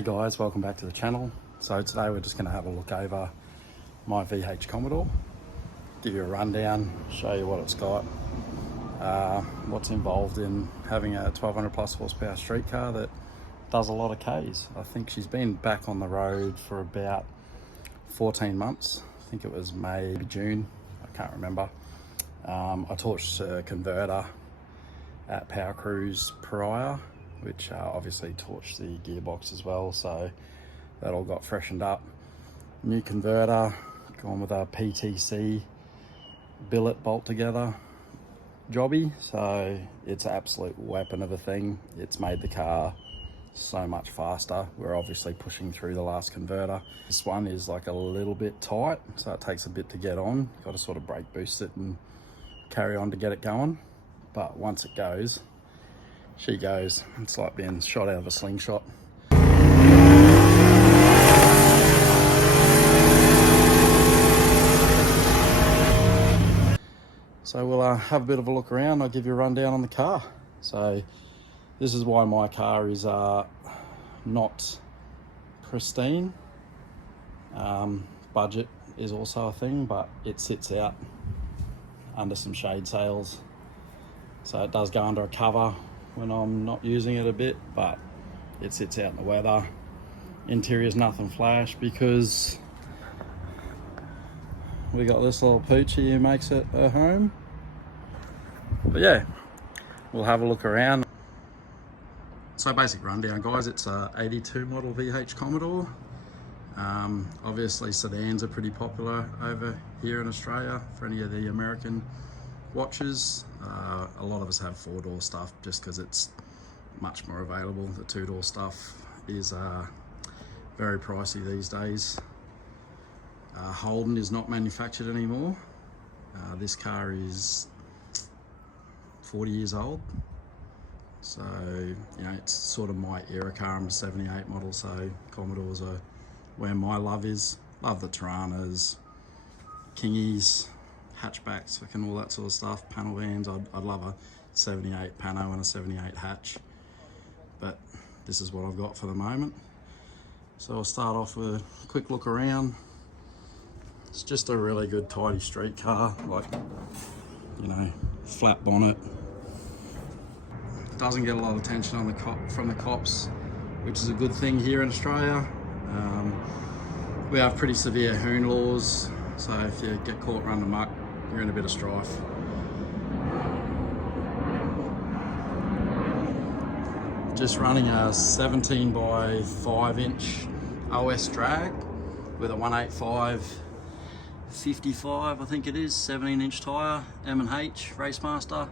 Hey guys, welcome back to the channel. So today we're just going to have a look over my VH Commodore, give you a rundown, show you what it's got, what's involved in having a 1200 plus horsepower street car that does a lot of Ks. I think she's been back on the road for about 14 months. I think it was May, June, I can't remember. I torched a converter at Power Cruise prior, which obviously torched the gearbox as well, so that all got freshened up. New converter, gone with a PTC billet bolt together jobby, so it's an absolute weapon of a thing. It's made the car so much faster. We're obviously pushing through the last converter. This one is like a little bit tight, so it takes a bit to get on. You've got to sort of brake boost it and carry on to get it going, but once it goes, she goes. It's like being shot out of a slingshot. So we'll have a bit of a look around. I'll give you a rundown on the car. So this is why my car is not pristine. Budget is also a thing, but it sits out under some shade sails. So it does go under a cover when I'm not using it a bit, but it sits out in the weather. Interior's nothing flash because we got this little poochie who makes it a home. But yeah, we'll have a look around. So basic rundown, guys, it's a 82 model VH Commodore. Obviously sedans are pretty popular over here in Australia for any of the American watches. A lot of us have 4-door stuff just because it's much more available. The 2-door stuff is very pricey these days. Holden is not manufactured anymore. This car is 40 years old, so you know, it's sort of my era car. I'm a 78 model, so Commodores are where my love is. Love the Tiranas, Kingies, hatchbacks, and all that sort of stuff, panel vans. I'd love a 78 Pano and a 78 hatch, but this is what I've got for the moment. So I'll start off with a quick look around. It's just a really good tidy street car, like, you know, flat bonnet. Doesn't get a lot of attention on from the cops, which is a good thing here in Australia. We have pretty severe hoon laws, so if you get caught running amok, you're in a bit of strife. Just running a 17 by 5 inch OS drag with a 185 55, I think it is, 17-inch tyre, M&H Racemaster.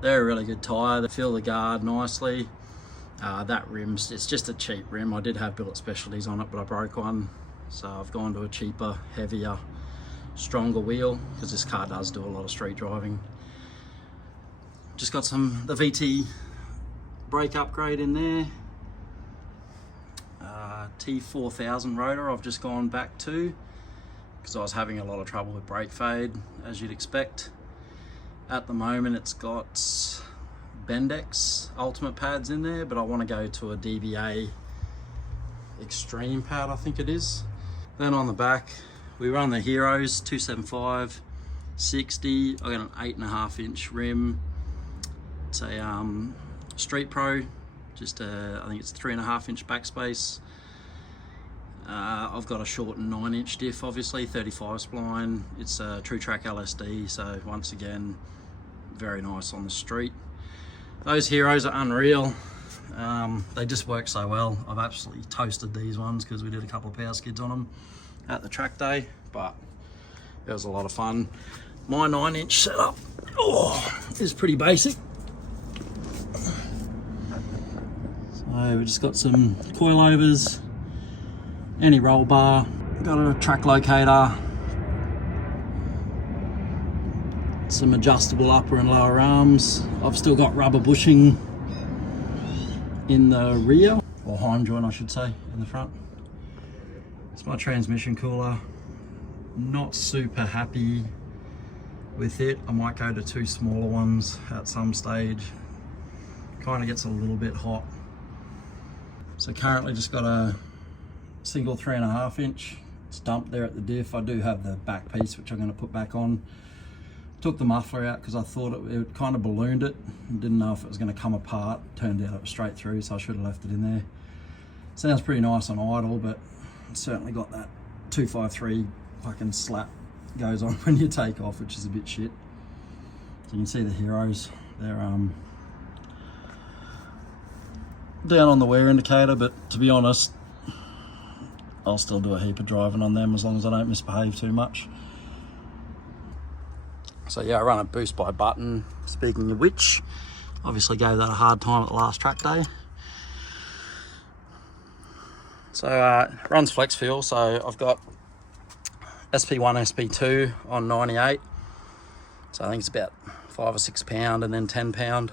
They're a really good tyre. They fill the guard nicely. That rim's, it's just a cheap rim. I did have billet specialties on it, but I broke one. So I've gone to a cheaper, heavier, stronger wheel because this car does do a lot of street driving. Just got the VT brake upgrade in there. T4000 rotor I've just gone back to because I was having a lot of trouble with brake fade, as you'd expect. At the moment it's got Bendix Ultimate pads in there, but I want to go to a DBA Extreme pad, I think it is. Then on the back we run the Heroes 275 60. I got an 8.5 inch rim. It's a Street Pro, just I think it's 3.5 inch backspace. I've got a shortened 9-inch diff, obviously 35 spline. It's a True Track LSD, so once again very nice on the street. Those Heroes are unreal. They just work so well. I've absolutely toasted these ones because we did a couple of power skids on them at the track day, but it was a lot of fun. My 9-inch setup is pretty basic. So we just got some coilovers, any roll bar, got a track locator, some adjustable upper and lower arms. I've still got rubber bushing in the rear, or heim joint I should say, in the front. It's my transmission cooler. Not super happy with it. I might go to 2 smaller ones at some stage. Kind of gets a little bit hot. So currently just got a single 3.5 inch. It's dumped there at the diff. I do have the back piece which I'm going to put back on. Took the muffler out because I thought it kind of ballooned it. Didn't know if it was going to come apart. Turned out it was straight through, so I should have left it in there. Sounds pretty nice on idle, but it's certainly got that 253 fucking slap goes on when you take off, which is a bit shit. So you can see the Heroes. They're down on the wear indicator, but to be honest, I'll still do a heap of driving on them as long as I don't misbehave too much. So yeah, I run a boost by button. Speaking of which, obviously gave that a hard time at the last track day. So it runs flex fuel, so I've got SP1, SP2 on 98. So I think it's about 5 or 6 pound, and then 10 pound.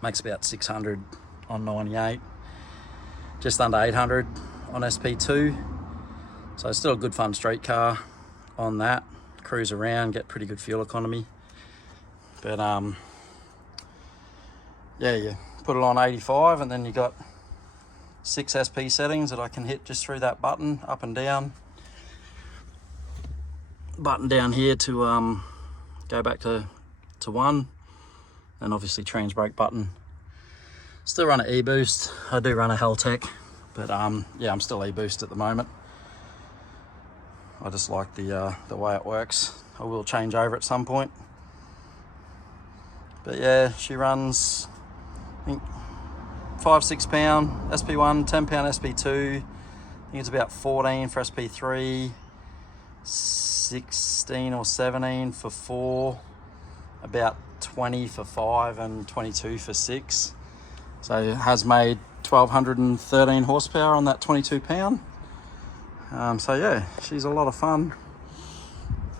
Makes about 600 on 98. Just under 800 on SP2. So still a good fun street car on that. Cruise around, get pretty good fuel economy. But yeah, you put it on 85 and then you got 6 SP settings that I can hit just through that button, up and down. Button down here to go back to 1, and obviously trans brake button. Still run an e-boost. I do run a Helltech, but yeah, I'm still e-boost at the moment. I just like the way it works. I will change over at some point. But yeah, she runs, I think, 5-6 pound SP1, 10 pound SP2. I think it's about 14 for SP3, 16 or 17 for 4, about 20 for 5, and 22 for 6. So it has made 1213 horsepower on that 22 pound. So yeah, she's a lot of fun.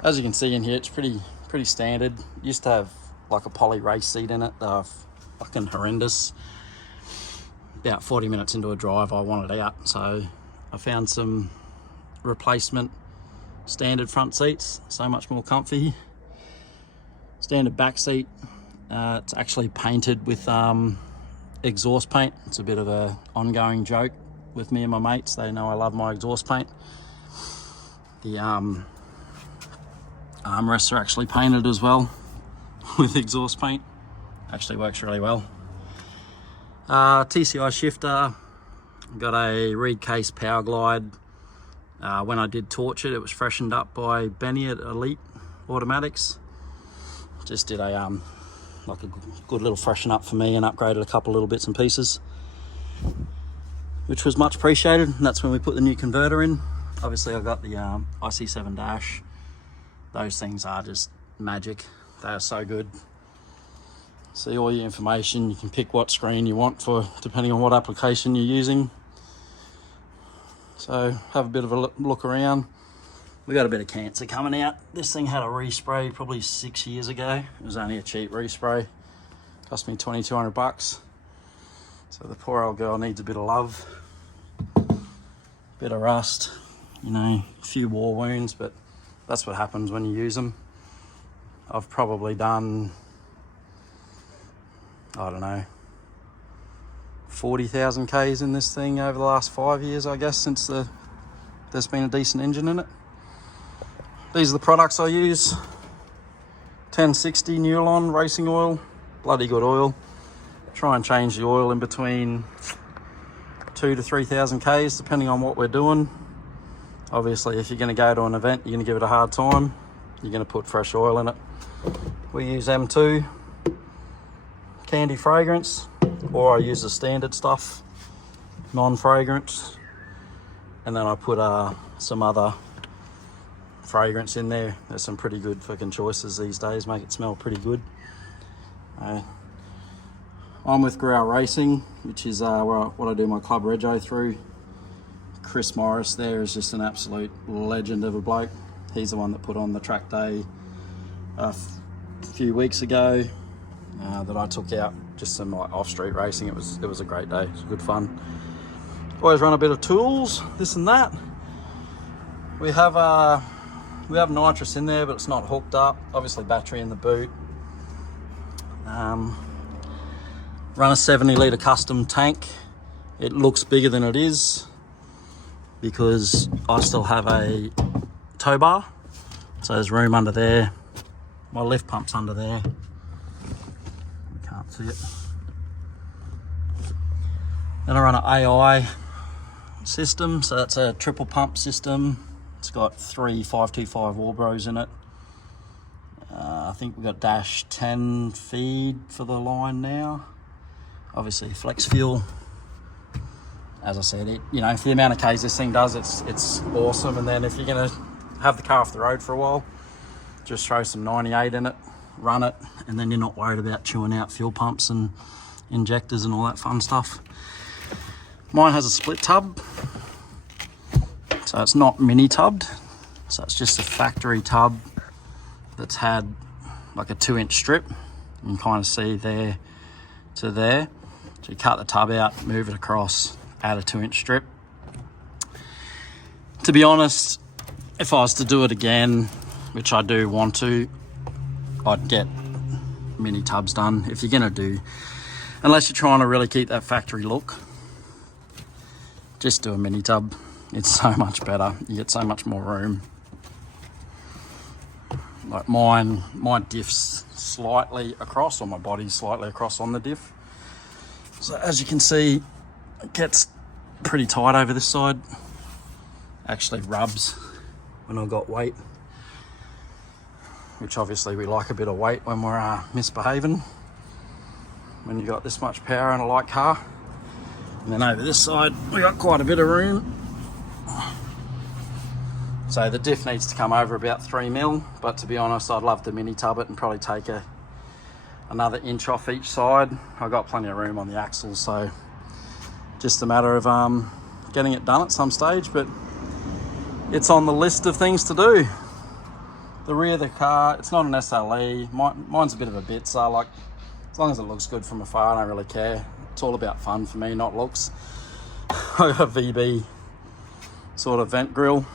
As you can see in here, it's pretty standard. Used to have like a poly race seat in it. They're fucking horrendous. About 40 minutes into a drive, I want it out. So I found some replacement standard front seats, so much more comfy. Standard back seat. It's actually painted with exhaust paint. It's a bit of a ongoing joke with me and my mates. They know I love my exhaust paint. The armrests are actually painted as well with exhaust paint. Actually works really well. TCI shifter. Got a reed case power glide. When I did torch it, it was freshened up by Benny at Elite Automatics. Just did a like a good little freshen up for me and upgraded a couple little bits and pieces, which was much appreciated. And that's when we put the new converter in. Obviously I got the IC7 dash. Those things are just magic. They are so good. See all your information. You can pick what screen you want for, depending on what application you're using. So have a bit of a look around. We got a bit of cancer coming out. This thing had a respray probably 6 years ago. It was only a cheap respray. Cost me 2,200 bucks. So the poor old girl needs a bit of love. Bit of rust, you know, a few war wounds, but that's what happens when you use them. I've probably done, I don't know, 40,000 Ks in this thing over the last 5 years, I guess, since there's been a decent engine in it. These are the products I use. 1060 Newlon racing oil, bloody good oil. Try and change the oil in between 2,000 to 3,000 Ks, depending on what we're doing. Obviously, if you're going to go to an event, you're going to give it a hard time. You're going to put fresh oil in it. We use M2 candy fragrance, or I use the standard stuff, non-fragrance, and then I put some other fragrance in there. There's some pretty good fucking choices these days, make it smell pretty good. I'm with Grau Racing, which is what I do my club rego through. Chris Morris there is just an absolute legend of a bloke. He's the one that put on the track day a few weeks ago that I took out just some like off-street racing. It was a great day. It was good fun. Always run a bit of tools, this and that. We have nitrous in there, but it's not hooked up. Obviously battery in the boot. Run a 70 litre custom tank It looks bigger than it is because I still have a tow bar. So there's room under there. My lift pump's under there. You can't see it. Then I run an AI system. So that's a triple pump system. It's got 3 525 Warbros in it. I think we've got dash 10 feed for the line now. Obviously flex fuel. As I said, it, you know, for the amount of Ks this thing does, it's awesome. And then if you're gonna have the car off the road for a while, just throw some 98 in it, run it, and then you're not worried about chewing out fuel pumps and injectors and all that fun stuff. Mine has a split tub, so it's not mini tubbed, so it's just a factory tub that's had like a 2-inch strip. You can kind of see there to there. So you cut the tub out, move it across, add a 2-inch strip. To be honest, if I was to do it again, which I do want to, I'd get mini tubs done. If you're gonna do, unless you're trying to really keep that factory look, just do a mini tub. It's so much better. You get so much more room. Like my diff's slightly across, or my body's slightly across on the diff. So as you can see, it gets pretty tight over this side. Actually rubs when I've got weight, which obviously we like a bit of weight when we're misbehaving, when you've got this much power in a light car. And then over this side, we got quite a bit of room. So the diff needs to come over about 3 mil, but to be honest, I'd love to mini tub it and probably take another inch off each side. I've got plenty of room on the axles, so just a matter of getting it done at some stage, but it's on the list of things to do. The rear of the car, it's not an SLE. Mine's a bit of a bit, so like, as long as it looks good from afar, I don't really care. It's all about fun for me, not looks. I got a VB sort of vent grille.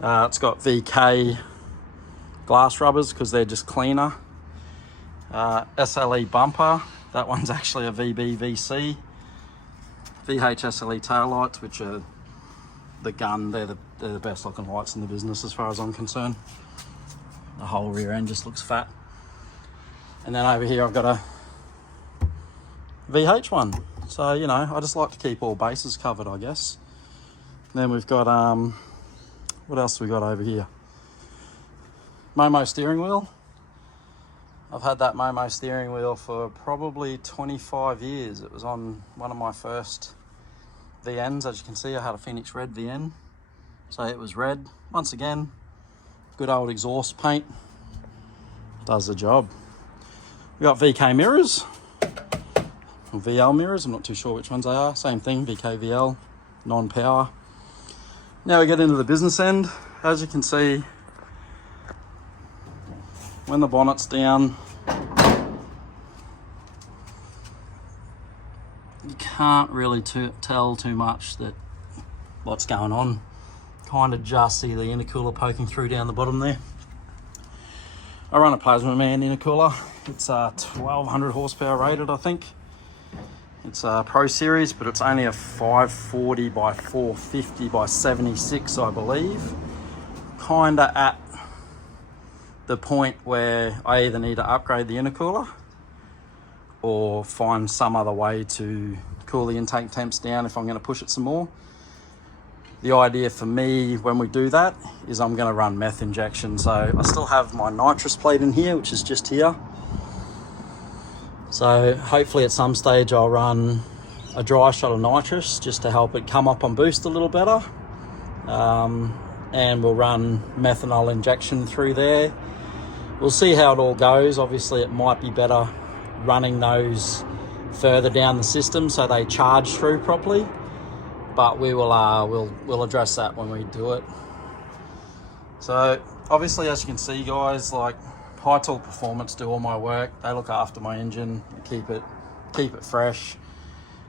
It's got VK glass rubbers because they're just cleaner. SLE bumper, that one's actually a VB VC. VH SLE taillights, which are the gun, they're the best looking lights in the business as far as I'm concerned. The whole rear end just looks fat. And then over here I've got a VH one. So, you know, I just like to keep all bases covered, I guess. Then we've got, what else have we got over here? Momo steering wheel. I've had that Momo steering wheel for probably 25 years. It was on one of my first VNs. As you can see, I had a Phoenix Red VN. So it was red. Once again, good old exhaust paint. Does the job. We got VK mirrors. Or VL mirrors, I'm not too sure which ones they are. Same thing, VKVL, non-power. Now we get into the business end. As you can see, when the bonnet's down, you can't really tell too much that what's going on. Kind of just see the intercooler poking through down the bottom there. I run a Plasma Man intercooler. It's 1200 horsepower rated, I think. It's a Pro Series, but it's only a 540 by 450 by 76, I believe. Kinda at the point where I either need to upgrade the intercooler or find some other way to cool the intake temps down if I'm going to push it some more. The idea for me when we do that is I'm going to run meth injection. So I still have my nitrous plate in here, which is just here. So hopefully at some stage I'll run a dry shot of nitrous just to help it come up on boost a little better. And we'll run methanol injection through there. We'll see how it all goes. Obviously it might be better running those further down the system so they charge through properly. But we will we'll address that when we do it. So obviously, as you can see, guys, like High Tool Performance do all my work. They look after my engine, keep it fresh,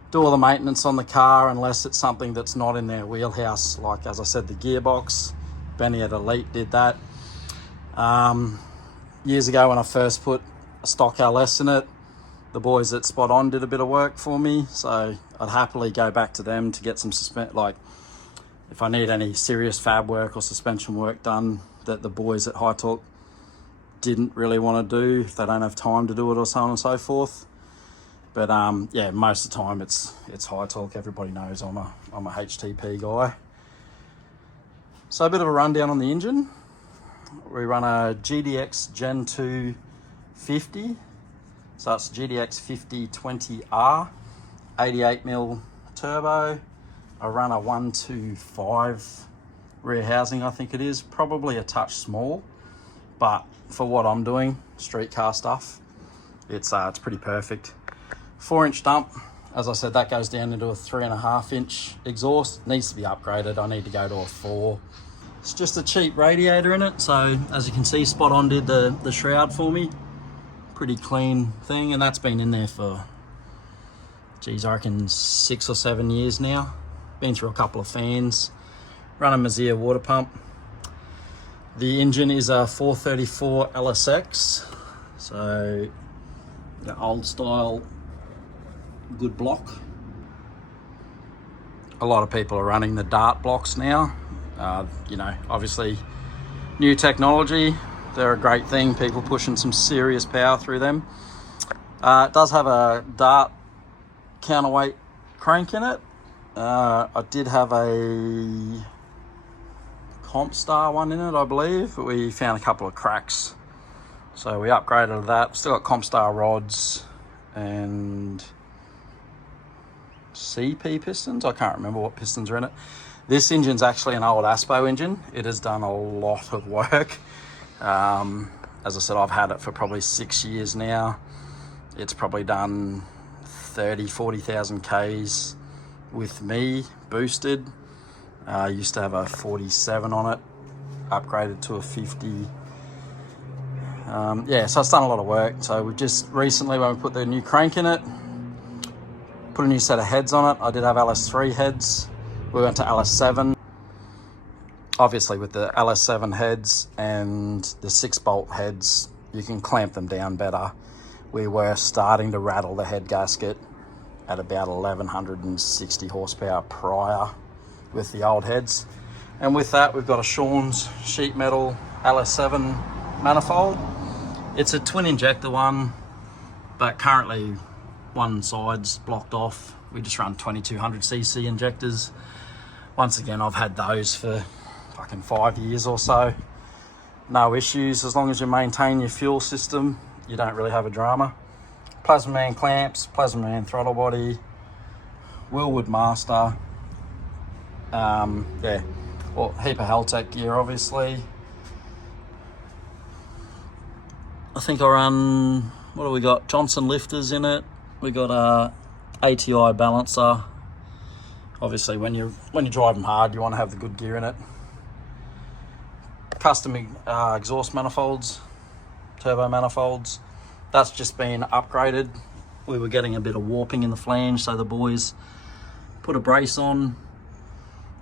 do all the maintenance on the car unless it's something that's not in their wheelhouse. Like as I said, the gearbox, Benny at Elite did that. Years ago when I first put a stock LS in it, the boys at Spot On did a bit of work for me, so I'd happily go back to them to get some like if I need any serious fab work or suspension work done that the boys at High Torque didn't really want to do, if they don't have time to do it or so on and so forth. But yeah, most of the time it's High Torque. Everybody knows I'm a HTP guy. So a bit of a rundown on the engine. We run a GDX Gen 2 50. So it's GDX 5020R, 88mm turbo. I run a 125 rear housing, I think it is. Probably a touch small, but for what I'm doing, street car stuff, it's pretty perfect. 4-inch dump. As I said, that goes down into a 3.5-inch exhaust. Needs to be upgraded. I need to go to a 4. It's just a cheap radiator in it. So as you can see, Spot On did the shroud for me. Pretty clean thing, and that's been in there for, geez, I reckon 6 or 7 years now. Been through a couple of fans. Run a Mazia water pump. The engine is a 434 LSX. So the old style, good block. A lot of people are running the Dart blocks now. You know, obviously new technology, they're a great thing. People pushing some serious power through them. It does have a Dart counterweight crank in it. I did have a Compstar one in it, I believe, but we found a couple of cracks. So we upgraded that. Still got Compstar rods and CP pistons. I can't remember what pistons are in it. This engine's actually an old Aspo engine. It has done a lot of work. As I said, I've had it for probably 6 years now. It's probably done 40,000 Ks with me, boosted. Used to have a 47 on it, upgraded to a 50. Yeah, so it's done a lot of work. So we just recently, when we put the new crank in it, put a new set of heads on it. I did have LS3 heads. We went to LS7. Obviously with the LS7 heads and the 6-bolt heads, you can clamp them down better. We were starting to rattle the head gasket at about 1160 horsepower prior with the old heads. And with that, we've got a Sean's sheet metal LS7 manifold. It's a twin injector one, but currently one side's blocked off. We just run 2200cc injectors. Once again, I've had those for fucking 5 years or so. No issues, as long as you maintain your fuel system, you don't really have a drama. Plasma Man clamps, Plasma Man throttle body, Willwood Master. Yeah, well, heap of Haltech gear, obviously. I think I run, what do we got? Johnson lifters in it. We got a ATI balancer. Obviously, when you drive them hard, you want to have the good gear in it. Custom exhaust manifolds, turbo manifolds. That's just been upgraded. We were getting a bit of warping in the flange, so the boys put a brace on,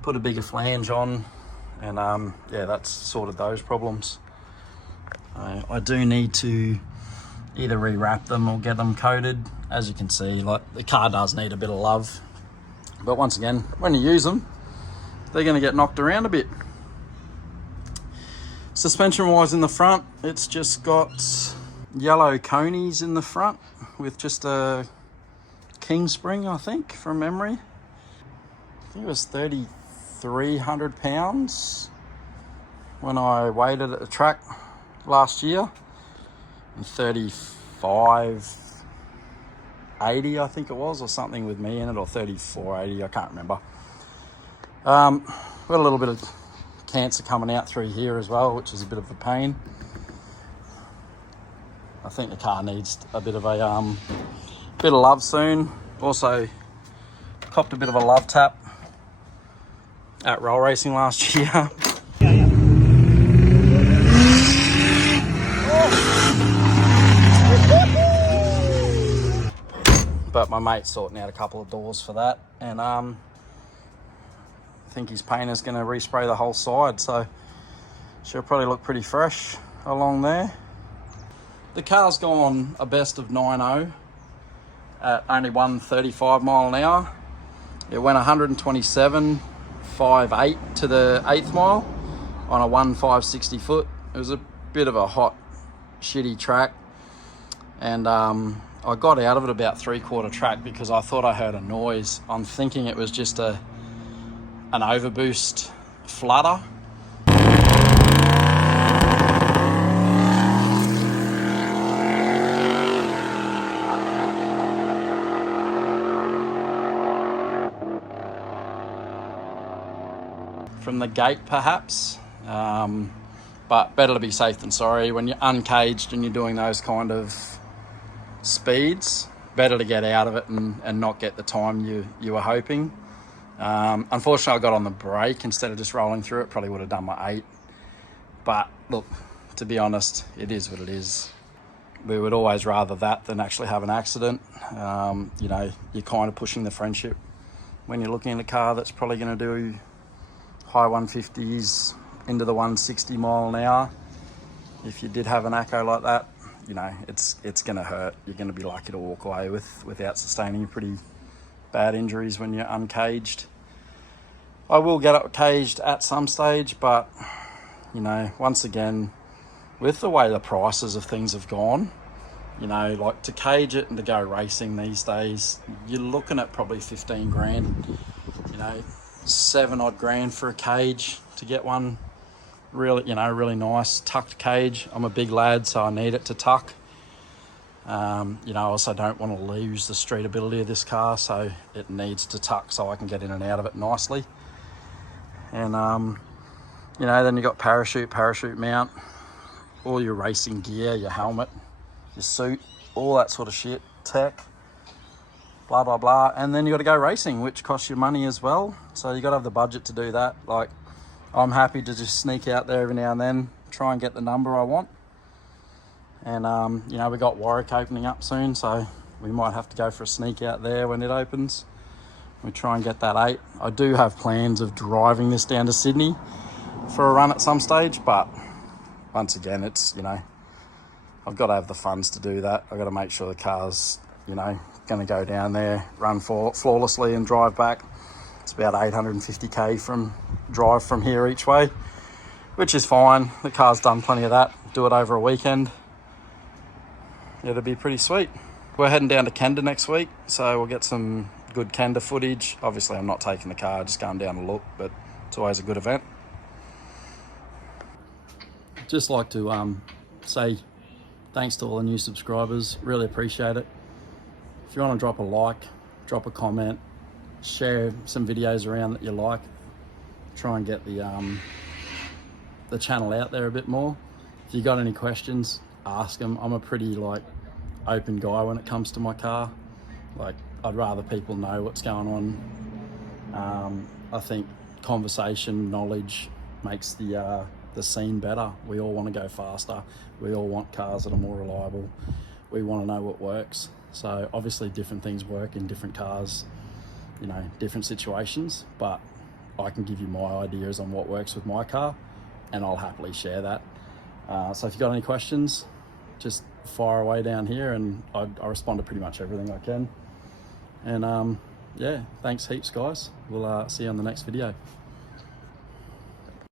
put a bigger flange on, and yeah, that's sorted those problems. I do need to either rewrap them or get them coated. As you can see, like, the car does need a bit of love, but once again, when you use them, they're going to get knocked around a bit. Suspension wise in the front, it's just got yellow conies in the front with just a king spring, I think, from memory. I think it was 3,300 pounds when I weighed it at the track last year, and 3580 I think it was, or something with me in it, or 3480, I can't remember. Got a little bit of cancer coming out through here as well, which is a bit of a pain. I think the car needs a bit of a bit of love soon. Also copped a bit of a love tap at roll racing last year. But my mate's sorting out a couple of doors for that, and I think his painter's going to respray the whole side, so she'll probably look pretty fresh along there. The car's gone a best of 9.0 at only 135 mile an hour. It went 127.58 to the 8th mile on a 1,560 foot. It was a bit of a hot, shitty track, and I got out of it about 3/4 track because I thought I heard a noise. I'm thinking it was just an overboost flutter. From the gate perhaps, but better to be safe than sorry. When you're uncaged and you're doing those kind of speeds, better to get out of it and not get the time you were hoping. Unfortunately, I got on the brake instead of just rolling through it. Probably would have done my 8, but look, to be honest, it is what it is. We would always rather that than actually have an accident. You know, you're kind of pushing the friendship when you're looking at a car that's probably going to do high 150s into the 160 mile an hour. If you did have an acco like that, you know, it's going to hurt. You're going to be lucky to walk away without sustaining pretty bad injuries when you're uncaged. I will get up caged at some stage, but you know, once again, with the way the prices of things have gone, you know, like to cage it and to go racing these days, you're looking at probably 15 grand, you know, 7 odd grand for a cage to get one really, you know, really nice tucked cage. I'm a big lad, so I need it to tuck. You know, I also don't want to lose the streetability of this car, so it needs to tuck so I can get in and out of it nicely. And you know, then you got parachute mount, all your racing gear, your helmet, your suit, all that sort of shit, tech, blah blah blah. And then you got to go racing, which costs you money as well, so you got to have the budget to do that. Like, I'm happy to just sneak out there every now and then, try and get the number I want. And you know, we got Warwick opening up soon, so we might have to go for a sneak out there when it opens. We try and get that 8. I do have plans of driving this down to Sydney for a run at some stage, but once again, it's, you know, I've got to have the funds to do that. I've got to make sure the car's, you know, going to go down there, run flawlessly and drive back. It's about 850k from drive from here each way, which is fine. The car's done plenty of that. Do it over a weekend. It'll be pretty sweet. We're heading down to Kenda next week, so we'll get some good Kenda footage. Obviously, I'm not taking the car, just going down to look, but it's always a good event. Just like to say thanks to all the new subscribers. Really appreciate it. If you want to drop a like, drop a comment, share some videos around that you like, try and get the channel out there a bit more. If you got any questions, ask them. I'm a pretty like open guy when it comes to my car. Like, I'd rather people know what's going on. I think conversation, knowledge makes the scene better. We all want to go faster. We all want cars that are more reliable. We want to know what works. So obviously different things work in different cars, you know, different situations, but I can give you my ideas on what works with my car, and I'll happily share that. So if you've got any questions, just fire away down here, and I respond to pretty much everything I can. And yeah, thanks heaps, guys. We'll see you on the next video.